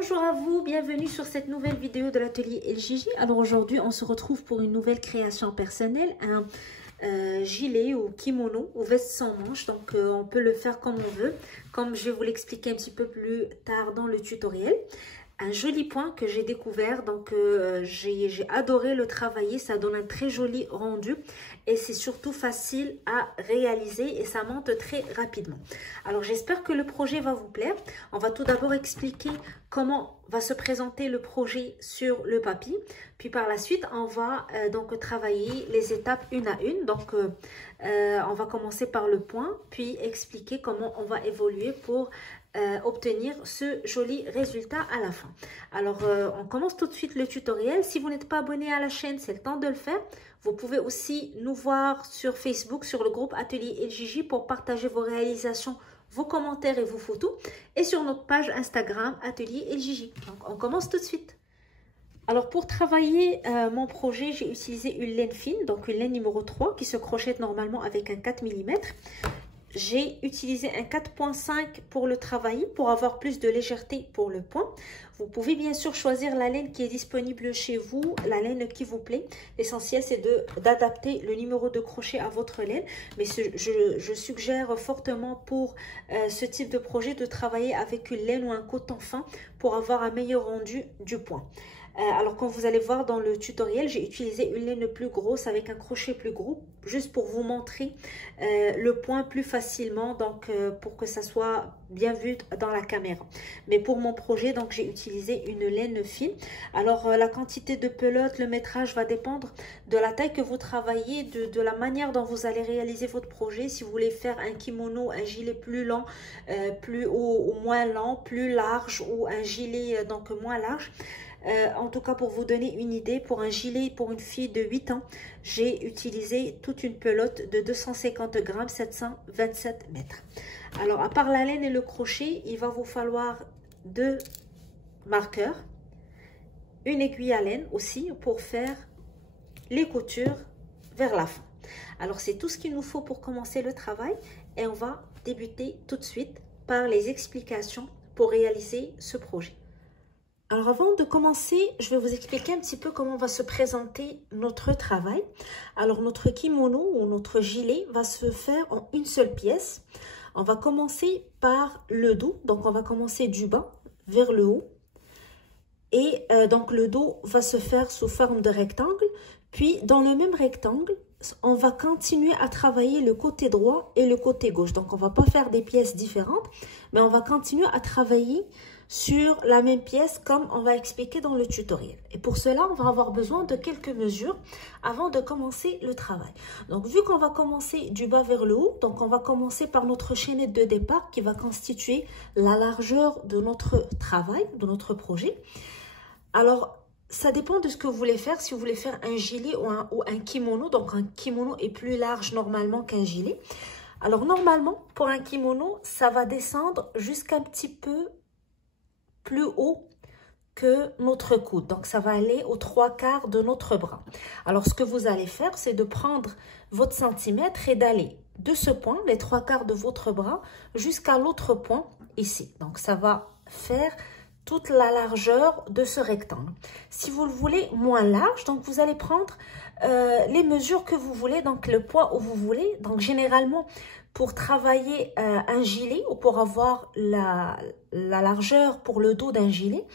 Bonjour à vous, bienvenue sur cette nouvelle vidéo de l'atelier El Gigi. Alors aujourd'hui, on se retrouve pour une nouvelle création personnelle, un gilet ou kimono ou veste sans manches. Donc on peut le faire comme on veut, comme je vais vous l'expliquer un petit peu plus tard dans le tutoriel. Un joli point que j'ai découvert, donc j'ai adoré le travailler, ça donne un très joli rendu et c'est surtout facile à réaliser et ça monte très rapidement. Alors j'espère que le projet va vous plaire. On va tout d'abord expliquer comment va se présenter le projet sur le papier, puis par la suite on va donc travailler les étapes une à une. Donc on va commencer par le point, puis expliquer comment on va évoluer pour obtenir ce joli résultat à la fin. Alors on commence tout de suite le tutoriel. Si vous n'êtes pas abonné à la chaîne, c'est le temps de le faire. Vous pouvez aussi nous voir sur Facebook, sur le groupe Atelier El Gigi pour partager vos réalisations, vos commentaires et vos photos, et sur notre page Instagram Atelier El Gigi. Donc on commence tout de suite. Alors pour travailler mon projet, j'ai utilisé une laine fine, donc une laine numéro 3 qui se crochette normalement avec un 4 mm. J'ai utilisé un 4.5 pour le travailler, pour avoir plus de légèreté pour le point. Vous pouvez bien sûr choisir la laine qui est disponible chez vous, la laine qui vous plaît. L'essentiel, c'est d'adapter le numéro de crochet à votre laine. Mais je suggère fortement pour ce type de projet de travailler avec une laine ou un coton fin pour avoir un meilleur rendu du point. Alors comme vous allez voir dans le tutoriel, j'ai utilisé une laine plus grosse avec un crochet plus gros, juste pour vous montrer le point plus facilement, donc pour que ça soit bien vu dans la caméra. Mais pour mon projet, donc j'ai utilisé une laine fine. Alors la quantité de pelote, le métrage va dépendre de la taille que vous travaillez, de la manière dont vous allez réaliser votre projet. Si vous voulez faire un kimono, un gilet plus lent, plus haut ou moins lent, plus large, ou un gilet donc moins large. En tout cas, pour vous donner une idée, pour un gilet pour une fille de 8 ans, j'ai utilisé toute une pelote de 250 grammes, 727 mètres. Alors, à part la laine et le crochet, il va vous falloir 2 marqueurs, une aiguille à laine aussi pour faire les coutures vers la fin. Alors, c'est tout ce qu'il nous faut pour commencer le travail et on va débuter tout de suite par les explications pour réaliser ce projet. Alors avant de commencer, je vais vous expliquer un petit peu comment va se présenter notre travail. Alors notre kimono ou notre gilet va se faire en une seule pièce. On va commencer par le dos, donc on va commencer du bas vers le haut. Et donc le dos va se faire sous forme de rectangle. Puis dans le même rectangle, on va continuer à travailler le côté droit et le côté gauche. Donc on ne va pas faire des pièces différentes, mais on va continuer à travailler sur la même pièce comme on va expliquer dans le tutoriel. Et pour cela, on va avoir besoin de quelques mesures avant de commencer le travail. Donc vu qu'on va commencer du bas vers le haut, donc on va commencer par notre chaînette de départ qui va constituer la largeur de notre travail, de notre projet. Alors ça dépend de ce que vous voulez faire, si vous voulez faire un gilet ou un kimono. Donc un kimono est plus large normalement qu'un gilet. Alors normalement, pour un kimono, ça va descendre jusqu'à un petit peu plus haut que notre coude. Donc ça va aller aux 3/4 de notre bras. Alors ce que vous allez faire, c'est de prendre votre centimètre et d'aller de ce point, les 3/4 de votre bras, jusqu'à l'autre point ici. Donc ça va faire toute la largeur de ce rectangle. Si vous le voulez moins large, donc vous allez prendre les mesures que vous voulez, donc le poids où vous voulez. Donc généralement, pour travailler un gilet ou pour avoir la largeur pour le dos d'un gilet,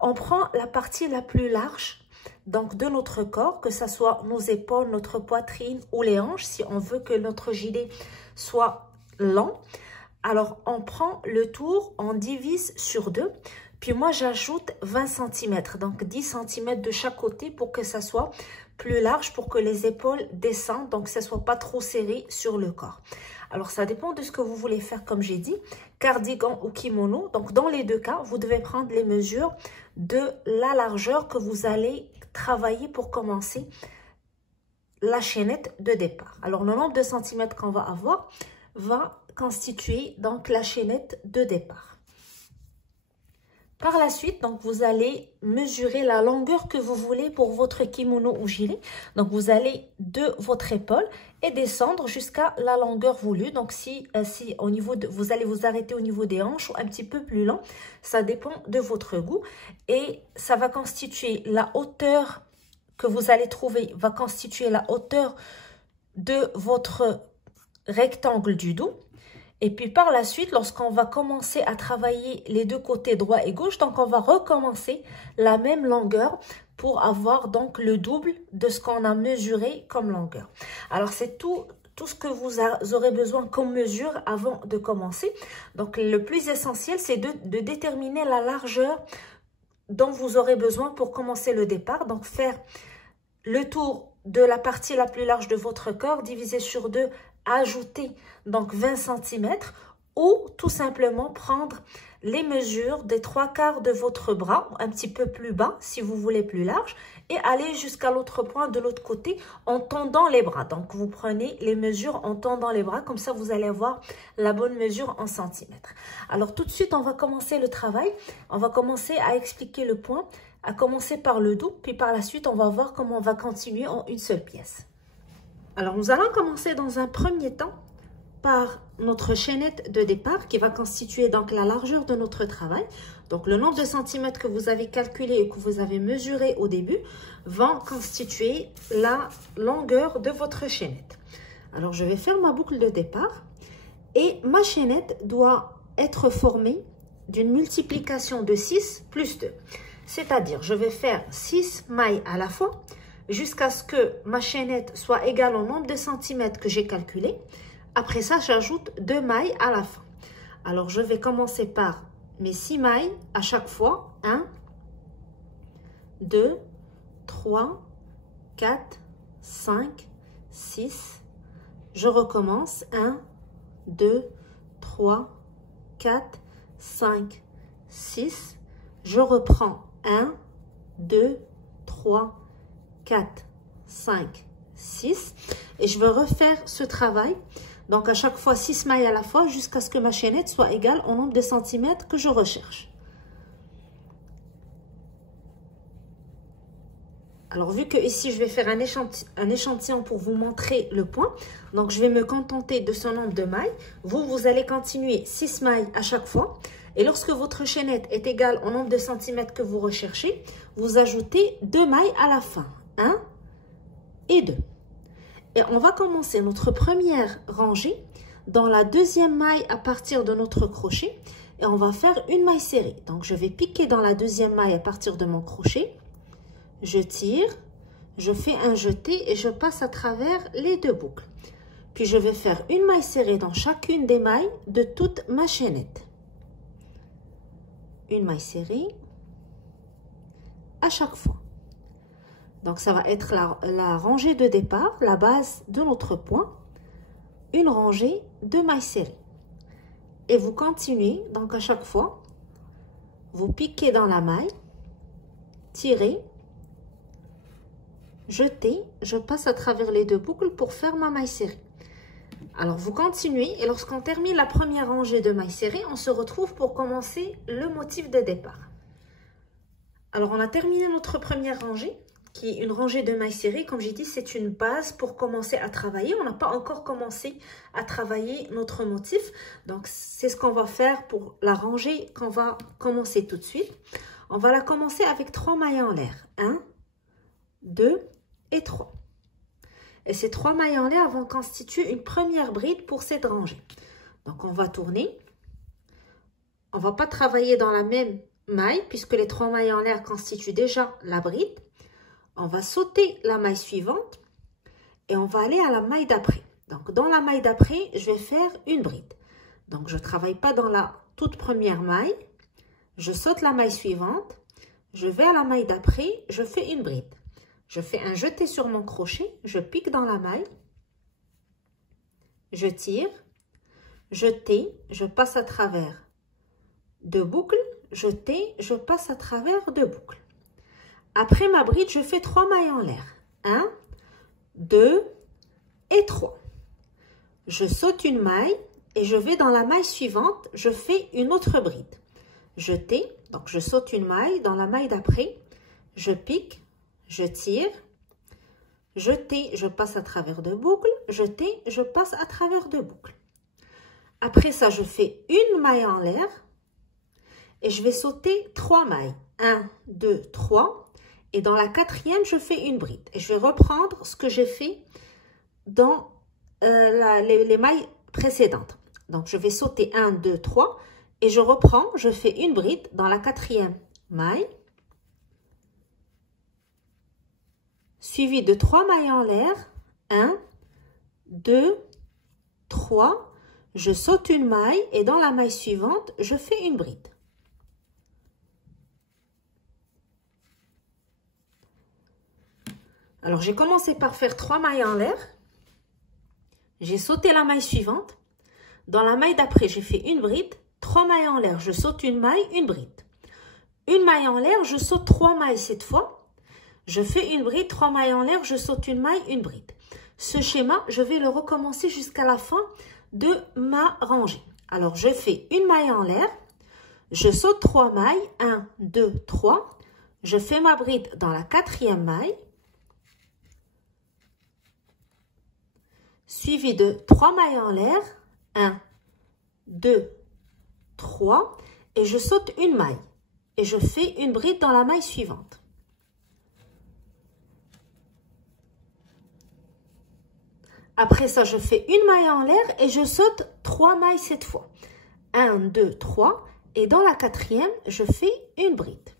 on prend la partie la plus large donc de notre corps, que ce soit nos épaules, notre poitrine ou les hanches, si on veut que notre gilet soit lent. Alors on prend le tour, on divise sur 2. Puis moi, j'ajoute 20 cm, donc 10 cm de chaque côté pour que ça soit plus large, pour que les épaules descendent, donc que ça ne soit pas trop serré sur le corps. Alors, ça dépend de ce que vous voulez faire, comme j'ai dit, cardigan ou kimono. Donc, dans les deux cas, vous devez prendre les mesures de la largeur que vous allez travailler pour commencer la chaînette de départ. Alors, le nombre de centimètres qu'on va avoir va constituer donc la chaînette de départ. Par la suite, donc vous allez mesurer la longueur que vous voulez pour votre kimono ou gilet. Donc vous allez de votre épaule et descendre jusqu'à la longueur voulue. Donc si au niveau vous allez vous arrêter au niveau des hanches ou un petit peu plus lent, ça dépend de votre goût. Et ça va constituer la hauteur que vous allez trouver, va constituer la hauteur de votre rectangle du dos. Et puis par la suite, lorsqu'on va commencer à travailler les deux côtés droit et gauche, donc on va recommencer la même longueur pour avoir donc le double de ce qu'on a mesuré comme longueur. Alors c'est tout ce que vous aurez besoin comme mesure avant de commencer. Donc le plus essentiel, c'est de déterminer la largeur dont vous aurez besoin pour commencer le départ. Donc faire le tour de la partie la plus large de votre corps divisé sur 2, ajouter donc 20 cm ou tout simplement prendre les mesures des 3/4 de votre bras, un petit peu plus bas si vous voulez plus large, et aller jusqu'à l'autre point de l'autre côté en tendant les bras. Donc vous prenez les mesures en tendant les bras, comme ça vous allez avoir la bonne mesure en centimètres. Alors tout de suite on va commencer le travail, on va commencer à expliquer le point, à commencer par le dos, puis par la suite on va voir comment on va continuer en une seule pièce. Alors nous allons commencer dans un premier temps par notre chaînette de départ qui va constituer donc la largeur de notre travail. Donc le nombre de centimètres que vous avez calculé et que vous avez mesuré au début vont constituer la longueur de votre chaînette. Alors je vais faire ma boucle de départ et ma chaînette doit être formée d'une multiplication de 6 plus 2. C'est-à-dire je vais faire 6 mailles à la fois jusqu'à ce que ma chaînette soit égale au nombre de centimètres que j'ai calculé. Après ça, j'ajoute 2 mailles à la fin. Alors, je vais commencer par mes 6 mailles à chaque fois. 1, 2, 3, 4, 5, 6. Je recommence. 1, 2, 3, 4, 5, 6. Je reprends. 1, 2, 3, 4, 5, 6. Et je vais refaire ce travail. Donc, à chaque fois, 6 mailles à la fois jusqu'à ce que ma chaînette soit égale au nombre de centimètres que je recherche. Alors, vu que ici, je vais faire un échantillon pour vous montrer le point, donc je vais me contenter de ce nombre de mailles. Vous allez continuer 6 mailles à chaque fois. Et lorsque votre chaînette est égale au nombre de centimètres que vous recherchez, vous ajoutez 2 mailles à la fin. 1 et 2. Et on va commencer notre première rangée dans la deuxième maille à partir de notre crochet. Et on va faire une maille serrée. Donc, je vais piquer dans la deuxième maille à partir de mon crochet. Je tire, je fais un jeté et je passe à travers les 2 boucles. Puis, je vais faire une maille serrée dans chacune des mailles de toute ma chaînette. Une maille serrée à chaque fois. Donc, ça va être la rangée de départ, la base de notre point. Une rangée de mailles serrées. Et vous continuez, donc à chaque fois, vous piquez dans la maille, tirez, jetez, je passe à travers les 2 boucles pour faire ma maille serrée. Alors, vous continuez et lorsqu'on termine la première rangée de mailles serrées, on se retrouve pour commencer le motif de départ. Alors, on a terminé notre première rangée, qui est une rangée de mailles serrées. Comme j'ai dit, c'est une base pour commencer à travailler. On n'a pas encore commencé à travailler notre motif. Donc, c'est ce qu'on va faire pour la rangée qu'on va commencer tout de suite. On va la commencer avec 3 mailles en l'air. 1, 2 et 3. Et ces 3 mailles en l'air vont constituer une première bride pour cette rangée. Donc, on va tourner. On ne va pas travailler dans la même maille puisque les 3 mailles en l'air constituent déjà la bride. On va sauter la maille suivante et on va aller à la maille d'après. Donc, dans la maille d'après, je vais faire une bride. Donc, je ne travaille pas dans la toute première maille. Je saute la maille suivante. Je vais à la maille d'après. Je fais une bride. Je fais un jeté sur mon crochet. Je pique dans la maille. Je tire. Jeté. Je passe à travers 2 boucles. Jeté. Je passe à travers 2 boucles. Après ma bride, je fais 3 mailles en l'air. 1, 2 et 3. Je saute une maille et je vais dans la maille suivante. Je fais une autre bride. Jeté, donc je saute une maille. Dans la maille d'après, je pique, je tire, jeter, je passe à travers de boucles, jeter, je passe à travers de boucles. Après ça, je fais une maille en l'air et je vais sauter 3 mailles. 1, 2, 3. Et dans la quatrième, je fais une bride. Et je vais reprendre ce que j'ai fait dans les mailles précédentes. Donc, je vais sauter 1, 2, 3 et je reprends, je fais une bride dans la quatrième maille, suivi de 3 mailles en l'air, 1, 2, 3, je saute une maille et dans la maille suivante, je fais une bride. Alors, j'ai commencé par faire 3 mailles en l'air, j'ai sauté la maille suivante, dans la maille d'après, j'ai fait une bride, 3 mailles en l'air, je saute une maille, une bride. Une maille en l'air, je saute 3 mailles cette fois. Je fais une bride, 3 mailles en l'air, je saute une maille, une bride. Ce schéma, je vais le recommencer jusqu'à la fin de ma rangée. Alors, je fais une maille en l'air, je saute 3 mailles, 1, 2, 3. Je fais ma bride dans la quatrième maille, suivi de 3 mailles en l'air, 1, 2, 3, et je saute une maille. Et je fais une bride dans la maille suivante. Après ça, je fais une maille en l'air et je saute 3 mailles cette fois. 1, 2, 3. Et dans la quatrième, je fais une bride.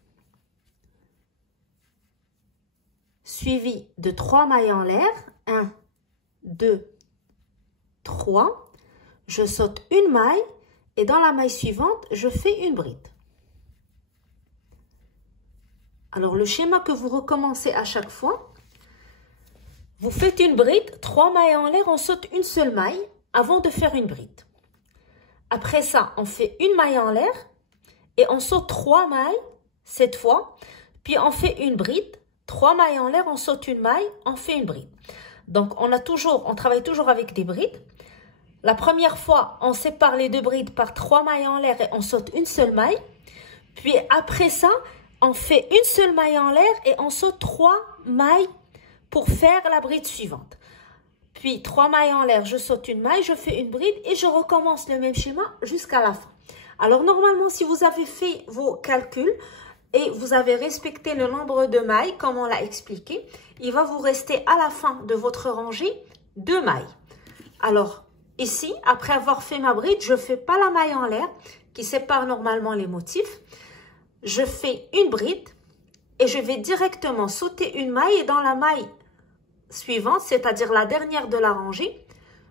Suivi de 3 mailles en l'air. 1, 2, 3. Je saute une maille et dans la maille suivante, je fais une bride. Alors, le schéma que vous recommencez à chaque fois, vous faites une bride, 3 mailles en l'air, on saute une seule maille avant de faire une bride. Après ça, on fait une maille en l'air et on saute 3 mailles cette fois. Puis on fait une bride, 3 mailles en l'air, on saute une maille, on fait une bride. Donc, on travaille toujours avec des brides. La première fois, on sépare les deux brides par 3 mailles en l'air et on saute une seule maille. Puis après ça, on fait une seule maille en l'air et on saute 3 mailles pour faire la bride suivante. Puis 3 mailles en l'air, je saute une maille, je fais une bride et je recommence le même schéma jusqu'à la fin. Alors normalement, si vous avez fait vos calculs et vous avez respecté le nombre de mailles, comme on l'a expliqué, il va vous rester à la fin de votre rangée 2 mailles. Alors ici, après avoir fait ma bride, je ne fais pas la maille en l'air qui sépare normalement les motifs. Je fais une bride et je vais directement sauter une maille et dans la maille suivante, c'est-à-dire la dernière de la rangée,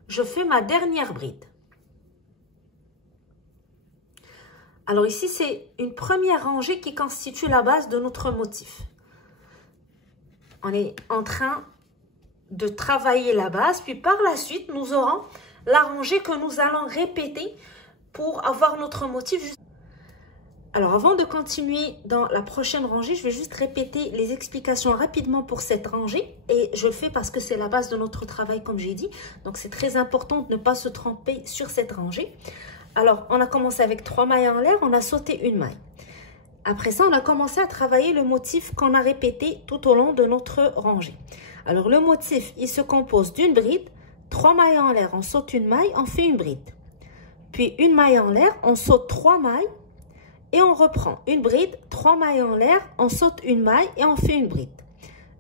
je fais ma dernière bride. Alors ici, c'est une première rangée qui constitue la base de notre motif. On est en train de travailler la base, puis par la suite, nous aurons la rangée que nous allons répéter pour avoir notre motif. Alors, avant de continuer dans la prochaine rangée, je vais juste répéter les explications rapidement pour cette rangée. Et je le fais parce que c'est la base de notre travail, comme j'ai dit. Donc, c'est très important de ne pas se tromper sur cette rangée. Alors, on a commencé avec 3 mailles en l'air, on a sauté une maille. Après ça, on a commencé à travailler le motif qu'on a répété tout au long de notre rangée. Alors, le motif, il se compose d'une bride, 3 mailles en l'air, on saute une maille, on fait une bride. Puis, une maille en l'air, on saute 3 mailles. Et on reprend une bride, 3 mailles en l'air, on saute une maille et on fait une bride.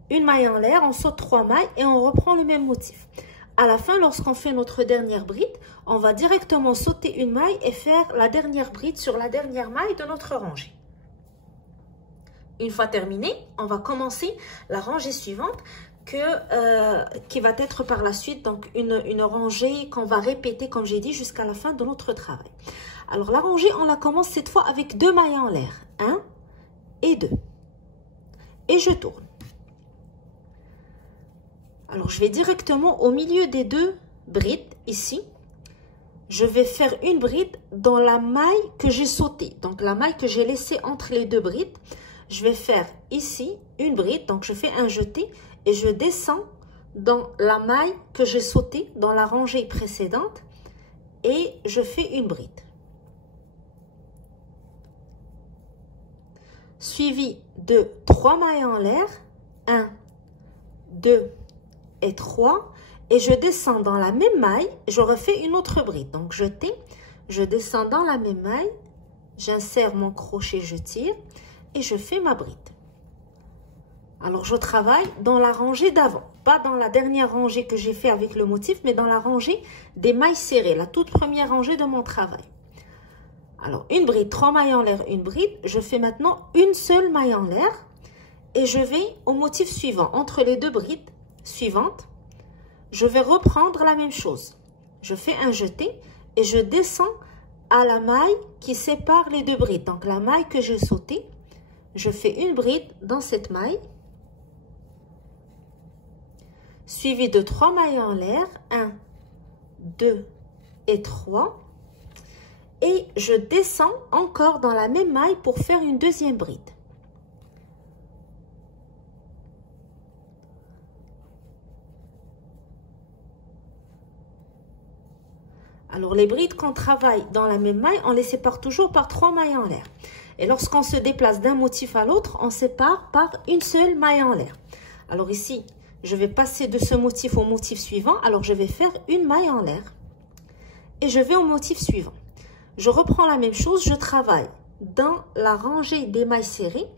Une maille en l'air, on saute 3 mailles et on reprend le même motif. À la fin, lorsqu'on fait notre dernière bride, on va directement sauter une maille et faire la dernière bride sur la dernière maille de notre rangée. Une fois terminé, on va commencer la rangée suivante qui va être par la suite donc une rangée qu'on va répéter, comme j'ai dit, jusqu'à la fin de notre travail. Alors, la rangée, on la commence cette fois avec 2 mailles en l'air. 1 et 2. Et je tourne. Alors, je vais directement au milieu des 2 brides, ici. Je vais faire une bride dans la maille que j'ai sautée. Donc, la maille que j'ai laissée entre les 2 brides. Je vais faire ici une bride. Donc, je fais un jeté et je descends dans la maille que j'ai sautée dans la rangée précédente. Et je fais une bride. Suivi de 3 mailles en l'air, 1, 2, et 3. Et je descends dans la même maille, je refais une autre bride. Donc, je descends dans la même maille, j'insère mon crochet, je tire et je fais ma bride. Alors, je travaille dans la rangée d'avant, pas dans la dernière rangée que j'ai fait avec le motif, mais dans la rangée des mailles serrées, la toute première rangée de mon travail. Alors, une bride, 3 mailles en l'air, une bride. Je fais maintenant une seule maille en l'air et je vais au motif suivant. Entre les deux brides suivantes, je vais reprendre la même chose. Je fais un jeté et je descends à la maille qui sépare les deux brides. Donc, la maille que j'ai sautée, je fais une bride dans cette maille, suivie de 3 mailles en l'air, 1, 2 et 3. Et je descends encore dans la même maille pour faire une deuxième bride. Alors, les brides qu'on travaille dans la même maille, on les sépare toujours par 3 mailles en l'air. Et lorsqu'on se déplace d'un motif à l'autre, on sépare par une seule maille en l'air. Alors ici, je vais passer de ce motif au motif suivant. Alors, je vais faire une maille en l'air. Et je vais au motif suivant. Je reprends la même chose, je travaille dans la rangée des mailles serrées.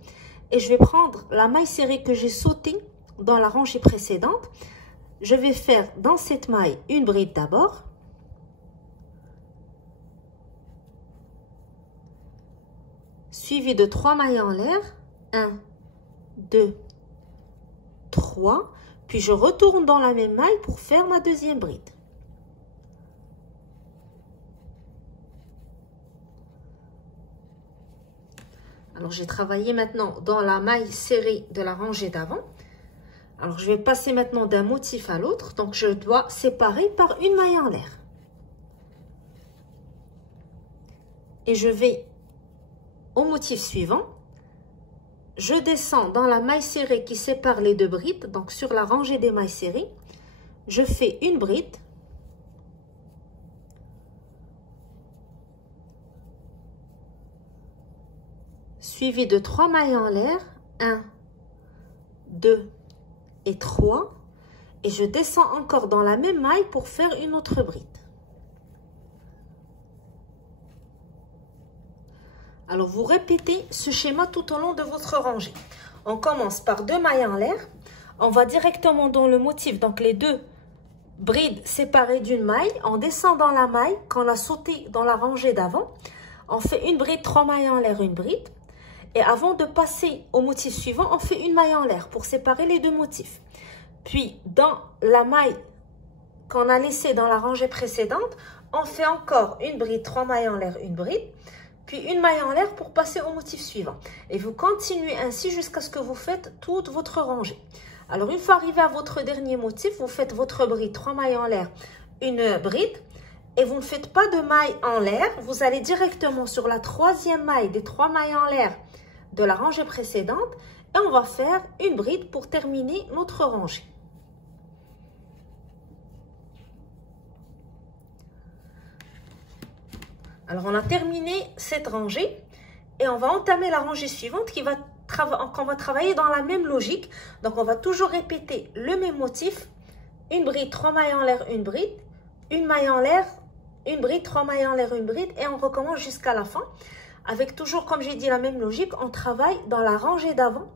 Et je vais prendre la maille serrée que j'ai sautée dans la rangée précédente. Je vais faire dans cette maille une bride d'abord. Suivi de 3 mailles en l'air, 1, 2, 3, puis je retourne dans la même maille pour faire ma deuxième bride. Alors, j'ai travaillé maintenant dans la maille serrée de la rangée d'avant. Alors, je vais passer maintenant d'un motif à l'autre, donc je dois séparer par une maille en l'air. Et je vais au motif suivant, je descends dans la maille serrée qui sépare les deux brides, donc sur la rangée des mailles serrées, je fais une bride, suivie de 3 mailles en l'air, 1, 2 et 3, et je descends encore dans la même maille pour faire une autre bride. Alors, vous répétez ce schéma tout au long de votre rangée. On commence par 2 mailles en l'air. On va directement dans le motif, donc les deux brides séparées d'une maille. On descend dans la maille qu'on a sautée dans la rangée d'avant. On fait une bride, 3 mailles en l'air, une bride. Et avant de passer au motif suivant, on fait une maille en l'air pour séparer les deux motifs. Puis, dans la maille qu'on a laissée dans la rangée précédente, on fait encore une bride, 3 mailles en l'air, une bride. Puis une maille en l'air pour passer au motif suivant. Et vous continuez ainsi jusqu'à ce que vous faites toute votre rangée. Alors, une fois arrivé à votre dernier motif, vous faites votre bride, 3 mailles en l'air, une bride. Et vous ne faites pas de maille en l'air. Vous allez directement sur la troisième maille des 3 mailles en l'air de la rangée précédente. Et on va faire une bride pour terminer notre rangée. Alors, on a terminé cette rangée et on va entamer la rangée suivante qu'on va travailler dans la même logique. Donc, on va toujours répéter le même motif. Une bride, 3 mailles en l'air, une bride. Une maille en l'air, une bride, 3 mailles en l'air, une bride. Et on recommence jusqu'à la fin. Avec toujours, comme j'ai dit, la même logique. On travaille dans la rangée d'avant,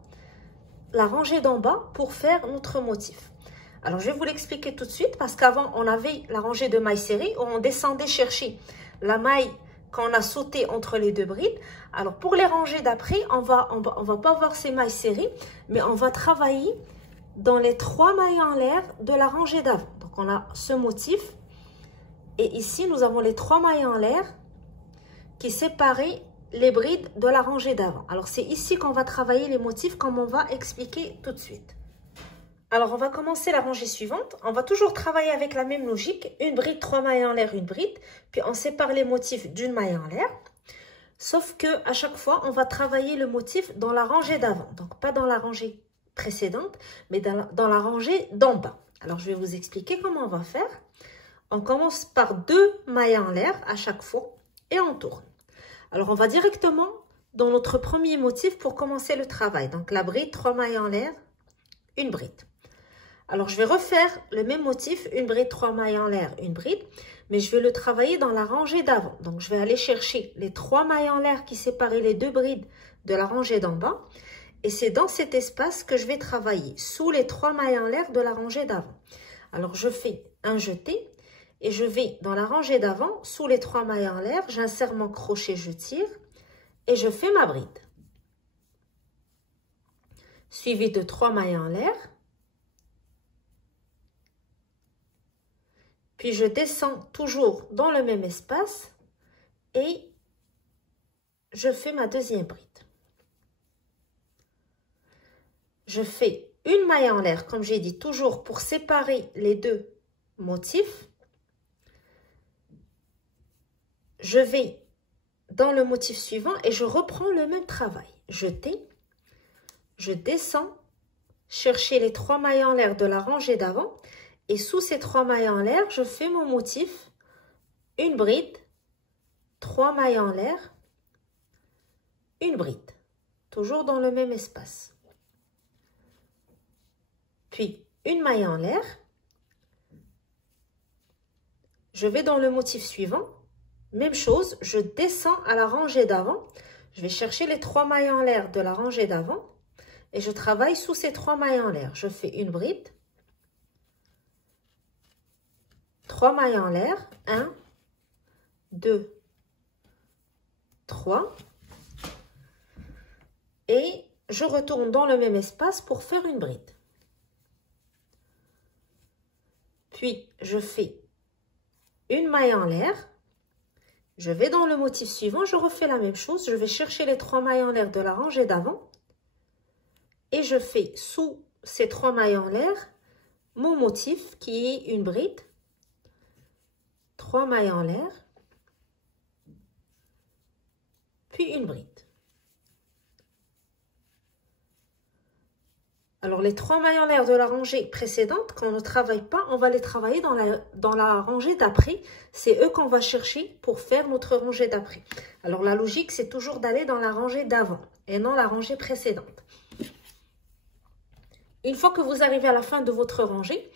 la rangée d'en bas pour faire notre motif. Alors, je vais vous l'expliquer tout de suite parce qu'avant, on avait la rangée de mailles serrées où on descendait chercher la maille qu'on a sautée entre les deux brides. Alors, pour les rangées d'après, on va pas voir ces mailles serrées, mais on va travailler dans les 3 mailles en l'air de la rangée d'avant. Donc, on a ce motif. Et ici, nous avons les 3 mailles en l'air qui séparaient les brides de la rangée d'avant. Alors, c'est ici qu'on va travailler les motifs comme on va expliquer tout de suite. Alors, on va commencer la rangée suivante. On va toujours travailler avec la même logique. Une bride, 3 mailles en l'air, une bride. Puis, on sépare les motifs d'une maille en l'air. Sauf que à chaque fois, on va travailler le motif dans la rangée d'avant. Donc, pas dans la rangée précédente, mais dans la rangée d'en bas. Alors, je vais vous expliquer comment on va faire. On commence par 2 mailles en l'air à chaque fois et on tourne. Alors, on va directement dans notre premier motif pour commencer le travail. Donc, la bride, 3 mailles en l'air, une bride. Alors, je vais refaire le même motif, une bride, 3 mailles en l'air, une bride, mais je vais le travailler dans la rangée d'avant. Donc, je vais aller chercher les 3 mailles en l'air qui séparaient les 2 brides de la rangée d'en bas. Et c'est dans cet espace que je vais travailler, sous les 3 mailles en l'air de la rangée d'avant. Alors, je fais un jeté et je vais dans la rangée d'avant, sous les 3 mailles en l'air, j'insère mon crochet, je tire et je fais ma bride. Suivi de 3 mailles en l'air. Puis je descends toujours dans le même espace et je fais ma deuxième bride. Je fais une maille en l'air, comme j'ai dit, toujours pour séparer les deux motifs. Je vais dans le motif suivant et je reprends le même travail. Jeter, je descends, chercher les 3 mailles en l'air de la rangée d'avant. Et sous ces 3 mailles en l'air, je fais mon motif, une bride, 3 mailles en l'air, une bride, toujours dans le même espace. Puis, une maille en l'air, je vais dans le motif suivant, même chose, je descends à la rangée d'avant, je vais chercher les 3 mailles en l'air de la rangée d'avant et je travaille sous ces 3 mailles en l'air. Je fais une bride, 3 mailles en l'air, 1, 2, 3. Et je retourne dans le même espace pour faire une bride. Puis, je fais une maille en l'air. Je vais dans le motif suivant, je refais la même chose. Je vais chercher les 3 mailles en l'air de la rangée d'avant. Et je fais sous ces 3 mailles en l'air mon motif qui est une bride. 3 mailles en l'air, puis une bride. Alors, les 3 mailles en l'air de la rangée précédente, quand on ne travaille pas, on va les travailler dans la rangée d'après. C'est eux qu'on va chercher pour faire notre rangée d'après. Alors, la logique, c'est toujours d'aller dans la rangée d'avant et non la rangée précédente. Une fois que vous arrivez à la fin de votre rangée,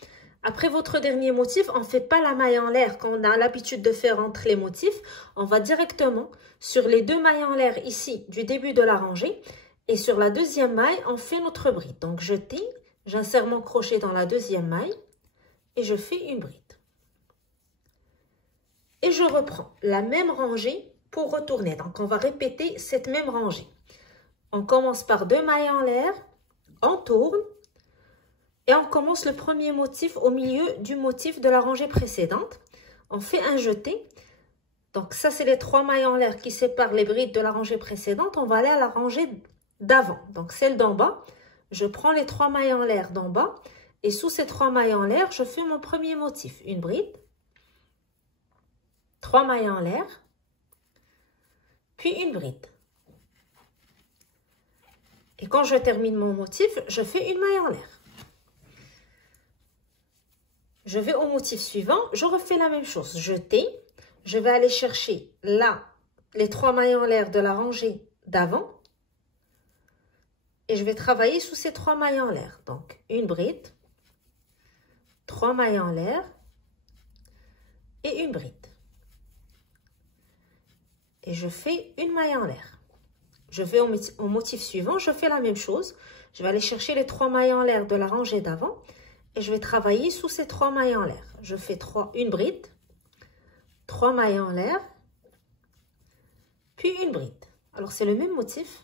après votre dernier motif, on ne fait pas la maille en l'air quand on a l'habitude de faire entre les motifs. On va directement sur les 2 mailles en l'air ici du début de la rangée. Et sur la deuxième maille, on fait notre bride. Donc, je tire, j'insère mon crochet dans la deuxième maille et je fais une bride. Et je reprends la même rangée pour retourner. Donc, on va répéter cette même rangée. On commence par 2 mailles en l'air, on tourne. Et on commence le premier motif au milieu du motif de la rangée précédente. On fait un jeté. Donc ça, c'est les 3 mailles en l'air qui séparent les brides de la rangée précédente. On va aller à la rangée d'avant, donc celle d'en bas. Je prends les 3 mailles en l'air d'en bas. Et sous ces 3 mailles en l'air, je fais mon premier motif. Une bride. 3 mailles en l'air. Puis une bride. Et quand je termine mon motif, je fais une maille en l'air. Je vais au motif suivant, je refais la même chose. Jeter, je vais aller chercher là les 3 mailles en l'air de la rangée d'avant. Et je vais travailler sous ces 3 mailles en l'air. Donc, une bride, 3 mailles en l'air et une bride. Et je fais une maille en l'air. Je vais au motif suivant, je fais la même chose. Je vais aller chercher les 3 mailles en l'air de la rangée d'avant. Et je vais travailler sous ces 3 mailles en l'air. Je fais une bride, 3 mailles en l'air, puis une bride. Alors, c'est le même motif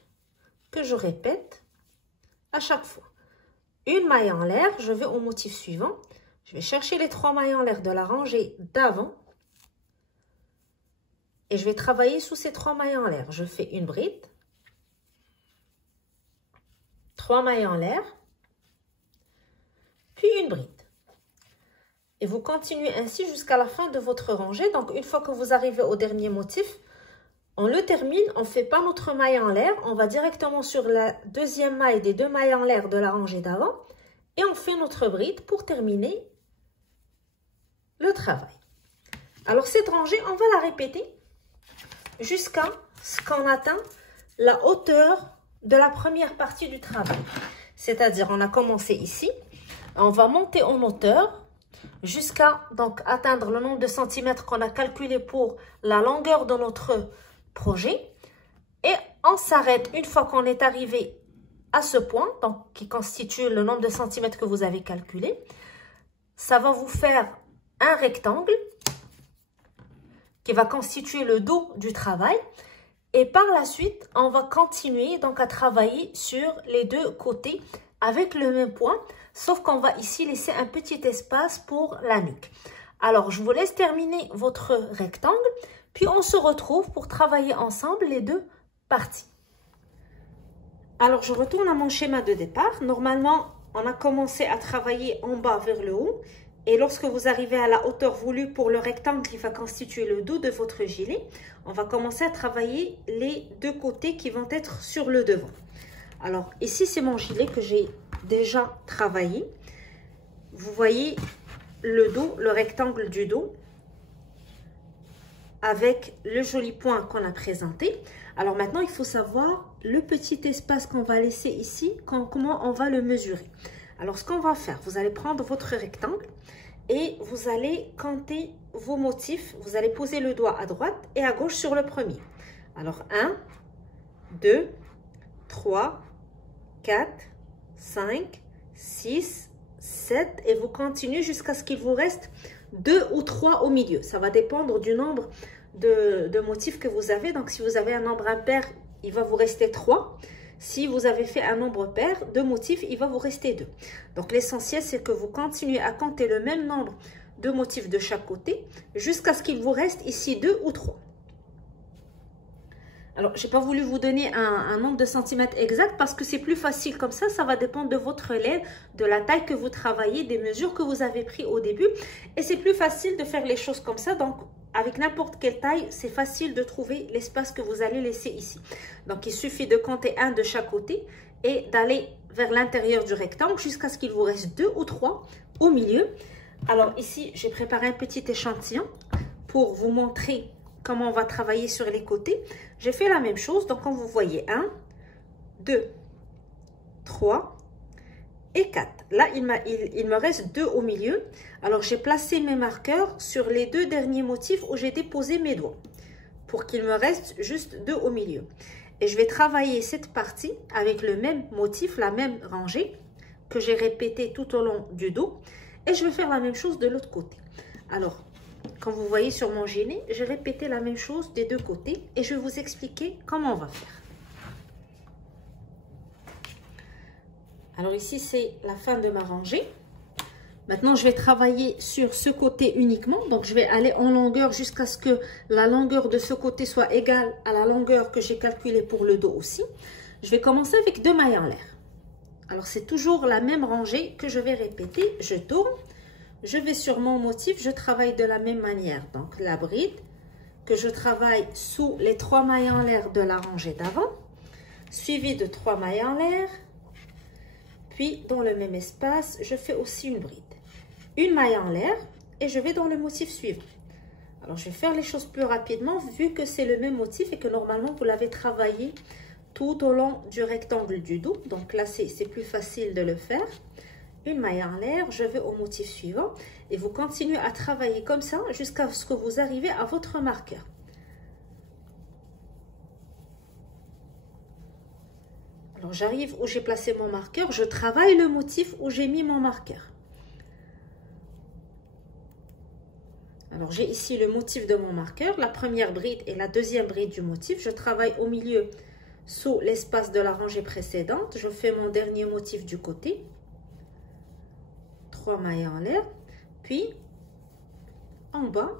que je répète à chaque fois. Une maille en l'air, je vais au motif suivant. Je vais chercher les 3 mailles en l'air de la rangée d'avant. Et je vais travailler sous ces 3 mailles en l'air. Je fais une bride, 3 mailles en l'air, puis une bride. Et vous continuez ainsi jusqu'à la fin de votre rangée. Donc, une fois que vous arrivez au dernier motif, on le termine, on ne fait pas notre maille en l'air. On va directement sur la deuxième maille des 2 mailles en l'air de la rangée d'avant. Et on fait notre bride pour terminer le travail. Alors, cette rangée, on va la répéter jusqu'à ce qu'on atteint la hauteur de la première partie du travail. C'est-à-dire, on a commencé ici. On va monter en hauteur jusqu'à donc atteindre le nombre de centimètres qu'on a calculé pour la longueur de notre projet. Et on s'arrête une fois qu'on est arrivé à ce point, donc qui constitue le nombre de centimètres que vous avez calculé. Ça va vous faire un rectangle qui va constituer le dos du travail. Et par la suite, on va continuer donc à travailler sur les deux côtés avec le même point, sauf qu'on va ici laisser un petit espace pour la nuque. Alors, je vous laisse terminer votre rectangle, puis on se retrouve pour travailler ensemble les deux parties. Alors, je retourne à mon schéma de départ. Normalement, on a commencé à travailler en bas vers le haut. Et lorsque vous arrivez à la hauteur voulue pour le rectangle qui va constituer le dos de votre gilet, on va commencer à travailler les deux côtés qui vont être sur le devant. Alors, ici, c'est mon gilet que j'ai déjà travaillé. Vous voyez le dos, le rectangle du dos, avec le joli point qu'on a présenté. Alors maintenant, il faut savoir le petit espace qu'on va laisser ici, comment on va le mesurer. Alors, ce qu'on va faire, vous allez prendre votre rectangle et vous allez compter vos motifs. Vous allez poser le doigt à droite et à gauche sur le premier. Alors, 1, 2, 3, 4, 5, 6, 7 et vous continuez jusqu'à ce qu'il vous reste 2 ou 3 au milieu. Ça va dépendre du nombre de motifs que vous avez. Donc, si vous avez un nombre impair, il va vous rester 3. Si vous avez fait un nombre pair de motifs, il va vous rester 2. Donc, l'essentiel, c'est que vous continuez à compter le même nombre de motifs de chaque côté jusqu'à ce qu'il vous reste ici 2 ou 3. Alors, je n'ai pas voulu vous donner un nombre de centimètres exact parce que c'est plus facile comme ça. Ça va dépendre de votre laine, de la taille que vous travaillez, des mesures que vous avez prises au début. Et c'est plus facile de faire les choses comme ça. Donc, avec n'importe quelle taille, c'est facile de trouver l'espace que vous allez laisser ici. Donc, il suffit de compter un de chaque côté et d'aller vers l'intérieur du rectangle jusqu'à ce qu'il vous reste 2 ou 3 au milieu. Alors, ici, j'ai préparé un petit échantillon pour vous montrer comment on va travailler sur les côtés. J'ai fait la même chose. Donc, quand vous voyez 1, 2, 3 et 4. Là, il me reste 2 au milieu. Alors, j'ai placé mes marqueurs sur les 2 derniers motifs où j'ai déposé mes doigts pour qu'il me reste juste 2 au milieu. Et je vais travailler cette partie avec le même motif, la même rangée que j'ai répété tout au long du dos. Et je vais faire la même chose de l'autre côté. Alors, comme vous voyez sur mon gilet, j'ai répété la même chose des deux côtés et je vais vous expliquer comment on va faire. Alors ici, c'est la fin de ma rangée. Maintenant, je vais travailler sur ce côté uniquement. Donc, je vais aller en longueur jusqu'à ce que la longueur de ce côté soit égale à la longueur que j'ai calculée pour le dos aussi. Je vais commencer avec 2 mailles en l'air. Alors, c'est toujours la même rangée que je vais répéter. Je tourne. Je vais sur mon motif, je travaille de la même manière. Donc, la bride que je travaille sous les 3 mailles en l'air de la rangée d'avant, suivi de 3 mailles en l'air. Puis, dans le même espace, je fais aussi une bride. Une maille en l'air et je vais dans le motif suivant. Alors, je vais faire les choses plus rapidement vu que c'est le même motif et que normalement, vous l'avez travaillé tout au long du rectangle du dos. Donc là, c'est plus facile de le faire. Une maille en l'air, je vais au motif suivant et vous continuez à travailler comme ça jusqu'à ce que vous arrivez à votre marqueur. Alors j'arrive où j'ai placé mon marqueur, je travaille le motif où j'ai mis mon marqueur. Alors j'ai ici le motif de mon marqueur, la première bride et la deuxième bride du motif. Je travaille au milieu sous l'espace de la rangée précédente. Je fais mon dernier motif du côté. 3 mailles en l'air, puis en bas,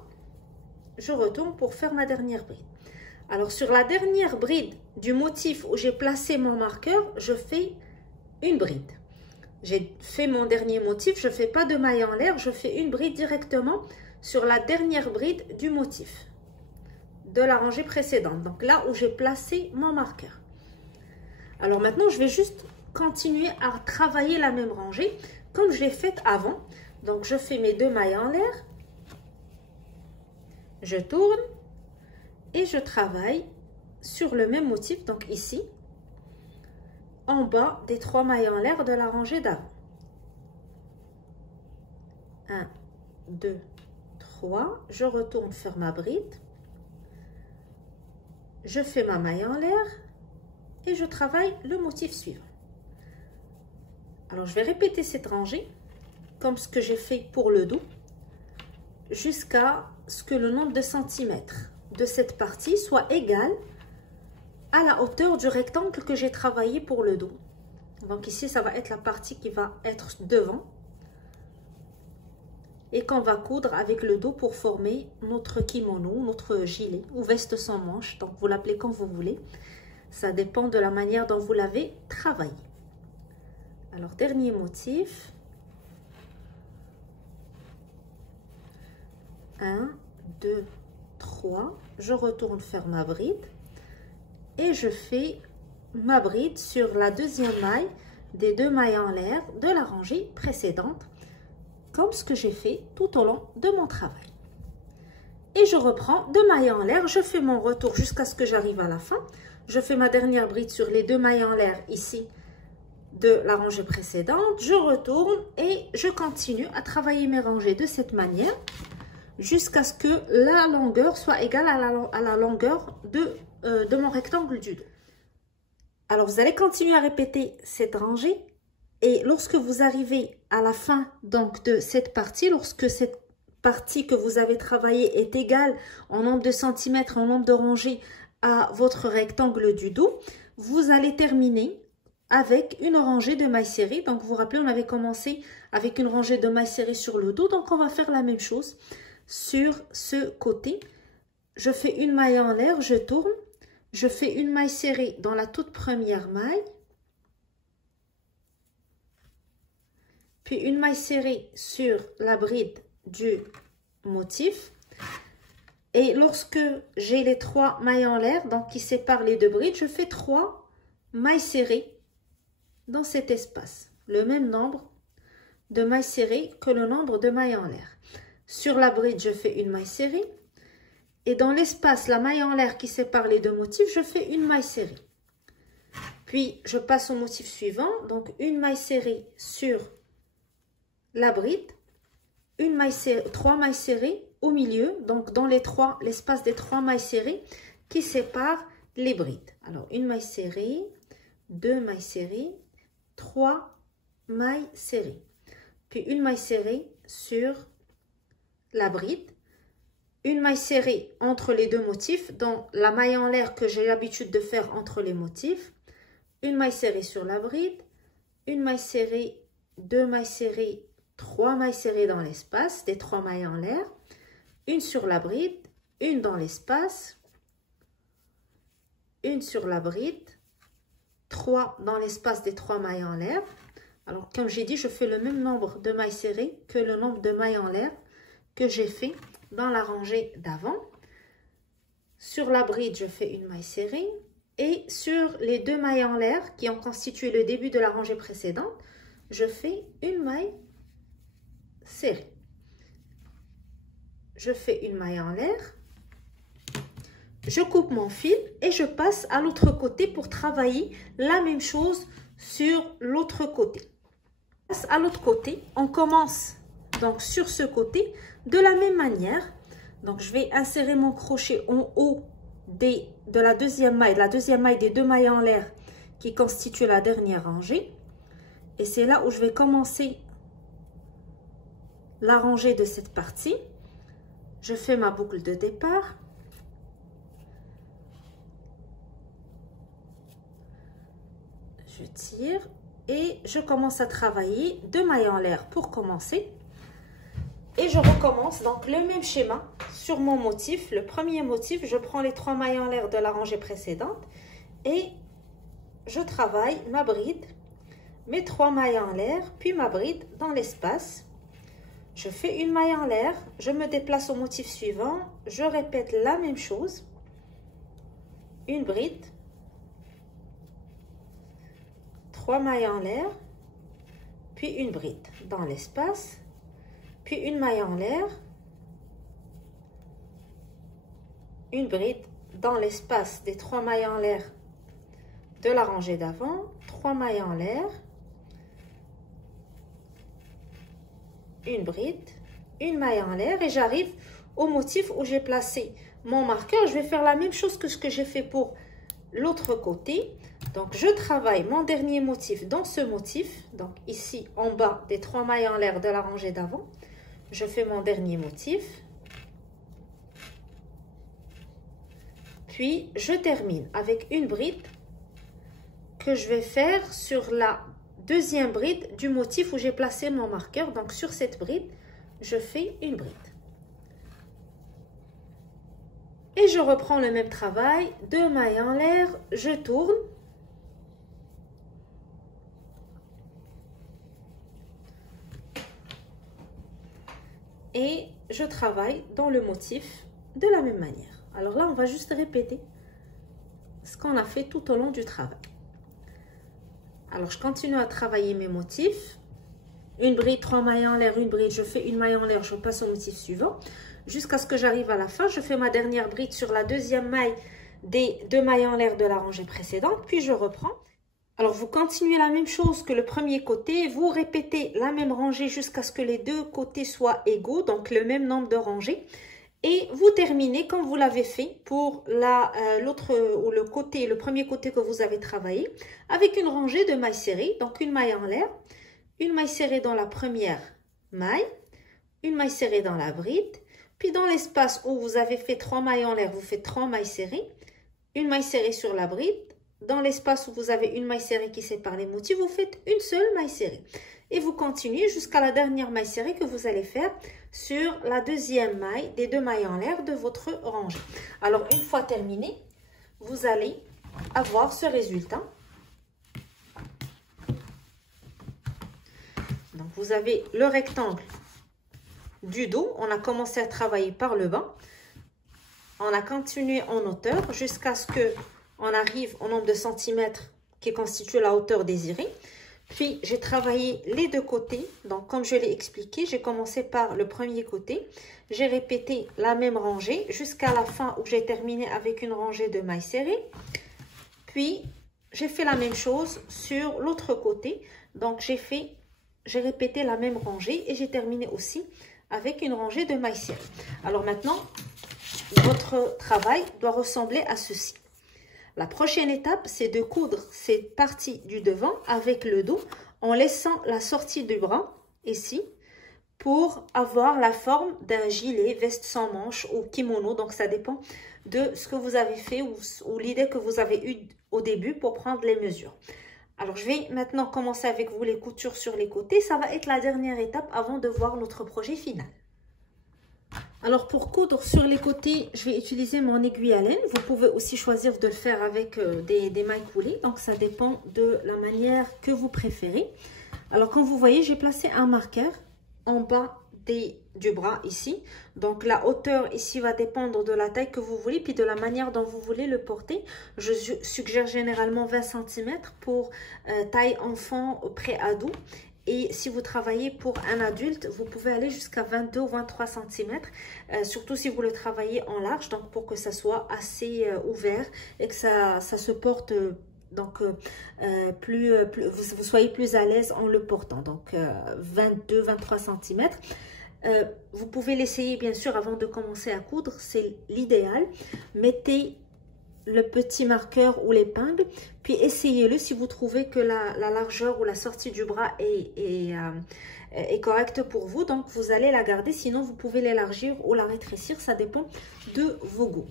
je retourne pour faire ma dernière bride. Alors, sur la dernière bride du motif où j'ai placé mon marqueur, je fais une bride. J'ai fait mon dernier motif, je ne fais pas de maille en l'air, je fais une bride directement sur la dernière bride du motif de la rangée précédente. Donc, là où j'ai placé mon marqueur. Alors, maintenant, je vais juste continuer à travailler la même rangée comme je l'ai faite avant. Donc, je fais mes 2 mailles en l'air. Je tourne et je travaille sur le même motif. Donc, ici, en bas des 3 mailles en l'air de la rangée d'avant. 1, 2, 3. Je retourne faire ma bride. Je fais ma maille en l'air et je travaille le motif suivant. Alors, je vais répéter cette rangée comme ce que j'ai fait pour le dos jusqu'à ce que le nombre de centimètres de cette partie soit égal à la hauteur du rectangle que j'ai travaillé pour le dos. Donc ici, ça va être la partie qui va être devant et qu'on va coudre avec le dos pour former notre kimono, notre gilet ou veste sans manches. Donc vous l'appelez comme vous voulez. Ça dépend de la manière dont vous l'avez travaillé. Alors, dernier motif. 1, 2, 3. Je retourne faire ma bride. Et je fais ma bride sur la deuxième maille des 2 mailles en l'air de la rangée précédente, comme ce que j'ai fait tout au long de mon travail. Et je reprends 2 mailles en l'air, je fais mon retour jusqu'à ce que j'arrive à la fin. Je fais ma dernière bride sur les 2 mailles en l'air ici de la rangée précédente. Je retourne et je continue à travailler mes rangées de cette manière jusqu'à ce que la longueur soit égale à la longueur de mon rectangle du dos. Alors, vous allez continuer à répéter cette rangée et lorsque vous arrivez à la fin donc de cette partie, lorsque cette partie que vous avez travaillée est égale en nombre de centimètres, en nombre de rangées à votre rectangle du dos, vous allez terminer avec une rangée de mailles serrées. Donc, vous vous rappelez, on avait commencé avec une rangée de mailles serrées sur le dos. Donc, on va faire la même chose sur ce côté. Je fais une maille en l'air, je tourne. Je fais une maille serrée dans la toute première maille. Puis une maille serrée sur la bride du motif. Et lorsque j'ai les 3 mailles en l'air, donc qui séparent les 2 brides, je fais 3 mailles serrées dans cet espace. Le même nombre de mailles serrées que le nombre de mailles en l'air. Sur la bride, je fais une maille serrée. Et dans l'espace, la maille en l'air qui sépare les 2 motifs, je fais une maille serrée. Puis, je passe au motif suivant. Donc, une maille serrée sur la bride. 3 mailles serrées au milieu. Donc, dans l'espace des 3 mailles serrées qui séparent les brides. Alors, une maille serrée, 2 mailles serrées, 3 mailles serrées. Puis, une maille serrée sur la bride. Une maille serrée entre les 2 motifs, dans la maille en l'air que j'ai l'habitude de faire entre les motifs. Une maille serrée sur la bride, une maille serrée, 2 mailles serrées, 3 mailles serrées dans l'espace, des 3 mailles en l'air. Une sur la bride, une dans l'espace, une sur la bride, 3 dans l'espace des 3 mailles en l'air. Alors, comme j'ai dit, je fais le même nombre de mailles serrées que le nombre de mailles en l'air que j'ai fait dans la rangée d'avant. Sur la bride, je fais une maille serrée. Et sur les 2 mailles en l'air qui ont constitué le début de la rangée précédente, je fais une maille serrée. Je fais une maille en l'air. Je coupe mon fil et je passe à l'autre côté pour travailler la même chose sur l'autre côté. À l'autre côté, on commence donc sur ce côté de la même manière. Donc je vais insérer mon crochet en haut de la deuxième maille des 2 mailles en l'air qui constituent la dernière rangée. Et c'est là où je vais commencer la rangée de cette partie. Je fais ma boucle de départ. Je tire et je commence à travailler 2 mailles en l'air pour commencer. Et je recommence donc le même schéma sur mon motif. Le premier motif, je prends les 3 mailles en l'air de la rangée précédente et je travaille ma bride, mes 3 mailles en l'air, puis ma bride dans l'espace. Je fais une maille en l'air, je me déplace au motif suivant, je répète la même chose. Une bride, 3 mailles en l'air, puis une bride dans l'espace. Puis une maille en l'air, une bride dans l'espace des 3 mailles en l'air de la rangée d'avant, 3 mailles en l'air, une bride, une maille en l'air et j'arrive au motif où j'ai placé mon marqueur. Je vais faire la même chose que ce que j'ai fait pour l'autre côté. Donc, je travaille mon dernier motif dans ce motif. Donc, ici, en bas des 3 mailles en l'air de la rangée d'avant, je fais mon dernier motif. Puis, je termine avec une bride que je vais faire sur la deuxième bride du motif où j'ai placé mon marqueur. Donc, sur cette bride, je fais une bride. Et je reprends le même travail, 2 mailles en l'air, je tourne. Et je travaille dans le motif de la même manière. Alors là, on va juste répéter ce qu'on a fait tout au long du travail. Alors, je continue à travailler mes motifs. Une bride, 3 mailles en l'air, une bride, je fais une maille en l'air, je passe au motif suivant. Jusqu'à ce que j'arrive à la fin, je fais ma dernière bride sur la deuxième maille des 2 mailles en l'air de la rangée précédente, puis je reprends. Alors, vous continuez la même chose que le premier côté, vous répétez la même rangée jusqu'à ce que les deux côtés soient égaux, donc le même nombre de rangées. Et vous terminez comme vous l'avez fait pour le premier côté que vous avez travaillé, avec une rangée de mailles serrées, donc une maille en l'air, une maille serrée dans la première maille, une maille serrée dans la bride, puis dans l'espace où vous avez fait 3 mailles en l'air, vous faites 3 mailles serrées, une maille serrée sur la bride. Dans l'espace où vous avez une maille serrée qui sépare les motifs, vous faites une seule maille serrée. Et vous continuez jusqu'à la dernière maille serrée que vous allez faire sur la deuxième maille des 2 mailles en l'air de votre rangée. Alors, une fois terminé, vous allez avoir ce résultat. Donc, vous avez le rectangle du dos. On a commencé à travailler par le bas. On a continué en hauteur jusqu'à ce que on arrive au nombre de centimètres qui constitue la hauteur désirée. Puis, j'ai travaillé les deux côtés. Donc, comme je l'ai expliqué, j'ai commencé par le premier côté. J'ai répété la même rangée jusqu'à la fin où j'ai terminé avec une rangée de mailles serrées. Puis, j'ai fait la même chose sur l'autre côté. Donc, j'ai répété la même rangée et j'ai terminé aussi avec une rangée de mailles serrées. Alors maintenant, votre travail doit ressembler à ceci. La prochaine étape, c'est de coudre cette partie du devant avec le dos en laissant la sortie du bras ici pour avoir la forme d'un gilet, veste sans manches ou kimono. Donc, ça dépend de ce que vous avez fait ou l'idée que vous avez eue au début pour prendre les mesures. Alors, je vais maintenant commencer avec vous les coutures sur les côtés. Ça va être la dernière étape avant de voir notre projet final. Alors, pour coudre sur les côtés, je vais utiliser mon aiguille à laine. Vous pouvez aussi choisir de le faire avec des mailles coulées. Donc, ça dépend de la manière que vous préférez. Alors, comme vous voyez, j'ai placé un marqueur en bas du bras ici. Donc, la hauteur ici va dépendre de la taille que vous voulez puis de la manière dont vous voulez le porter. Je suggère généralement 20 cm pour taille enfant pré-ado. Et si vous travaillez pour un adulte, vous pouvez aller jusqu'à 22 ou 23 cm, surtout si vous le travaillez en large, donc pour que ça soit assez ouvert et que ça se porte, vous soyez plus à l'aise en le portant. Donc 22-23 cm. Vous pouvez l'essayer bien sûr avant de commencer à coudre, c'est l'idéal. Mettez le petit marqueur ou l'épingle, puis essayez-le si vous trouvez que la largeur ou la sortie du bras est correcte pour vous. Donc, vous allez la garder, sinon vous pouvez l'élargir ou la rétrécir, ça dépend de vos goûts.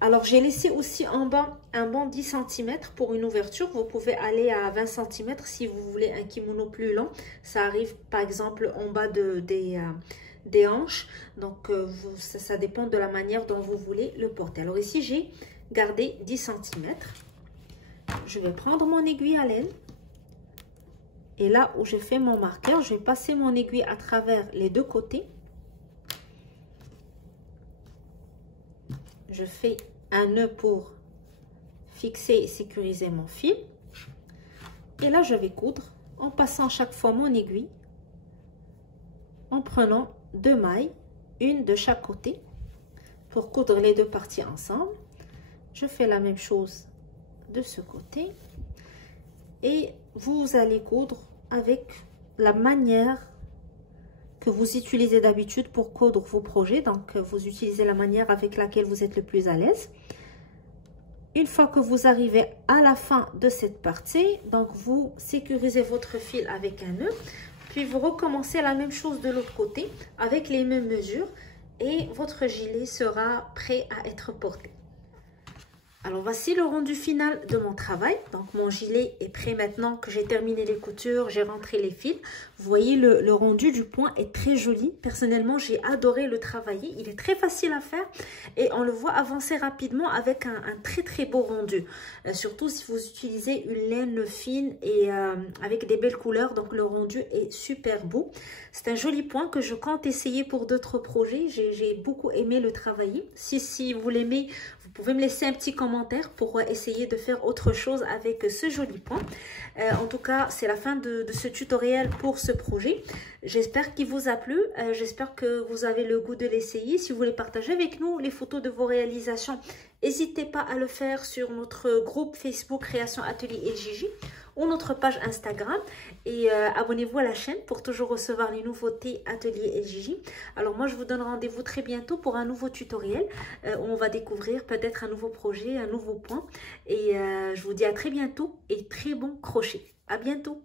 Alors, j'ai laissé aussi en bas un banc 10 cm pour une ouverture. Vous pouvez aller à 20 cm si vous voulez un kimono plus long. Ça arrive par exemple en bas des hanches. Donc, ça dépend de la manière dont vous voulez le porter. Alors ici, j'ai gardé 10 cm. Je vais prendre mon aiguille à laine. Et là où je fais mon marqueur, je vais passer mon aiguille à travers les deux côtés. Je fais un nœud pour fixer et sécuriser mon fil. Et là, je vais coudre en passant chaque fois mon aiguille, en prenant 2 mailles, une de chaque côté, pour coudre les deux parties ensemble. Je fais la même chose de ce côté. Et vous allez coudre avec la manière que vous utilisez d'habitude pour coudre vos projets. Donc, vous utilisez la manière avec laquelle vous êtes le plus à l'aise. Une fois que vous arrivez à la fin de cette partie, donc vous sécurisez votre fil avec un nœud. Puis, vous recommencez la même chose de l'autre côté avec les mêmes mesures. Et votre gilet sera prêt à être porté. Alors, voici le rendu final de mon travail. Donc, mon gilet est prêt maintenant que j'ai terminé les coutures, j'ai rentré les fils. Vous voyez, le rendu du point est très joli. Personnellement, j'ai adoré le travailler. Il est très facile à faire et on le voit avancer rapidement avec un très beau rendu. Surtout si vous utilisez une laine fine et avec des belles couleurs. Donc, le rendu est super beau. C'est un joli point que je compte essayer pour d'autres projets. J'ai beaucoup aimé le travailler. Si vous l'aimez, vous pouvez me laisser un petit commentaire pour essayer de faire autre chose avec ce joli point. En tout cas, c'est la fin de ce tutoriel pour ce projet. J'espère qu'il vous a plu. J'espère que vous avez le goût de l'essayer. Si vous voulez partager avec nous les photos de vos réalisations, n'hésitez pas à le faire sur notre groupe Facebook Création Atelier LJJ ou notre page Instagram. Et abonnez-vous à la chaîne pour toujours recevoir les nouveautés Atelier LJJ. Alors moi, je vous donne rendez-vous très bientôt pour un nouveau tutoriel où on va découvrir peut-être un nouveau projet, un nouveau point. Et je vous dis à très bientôt et très bon crochet. À bientôt.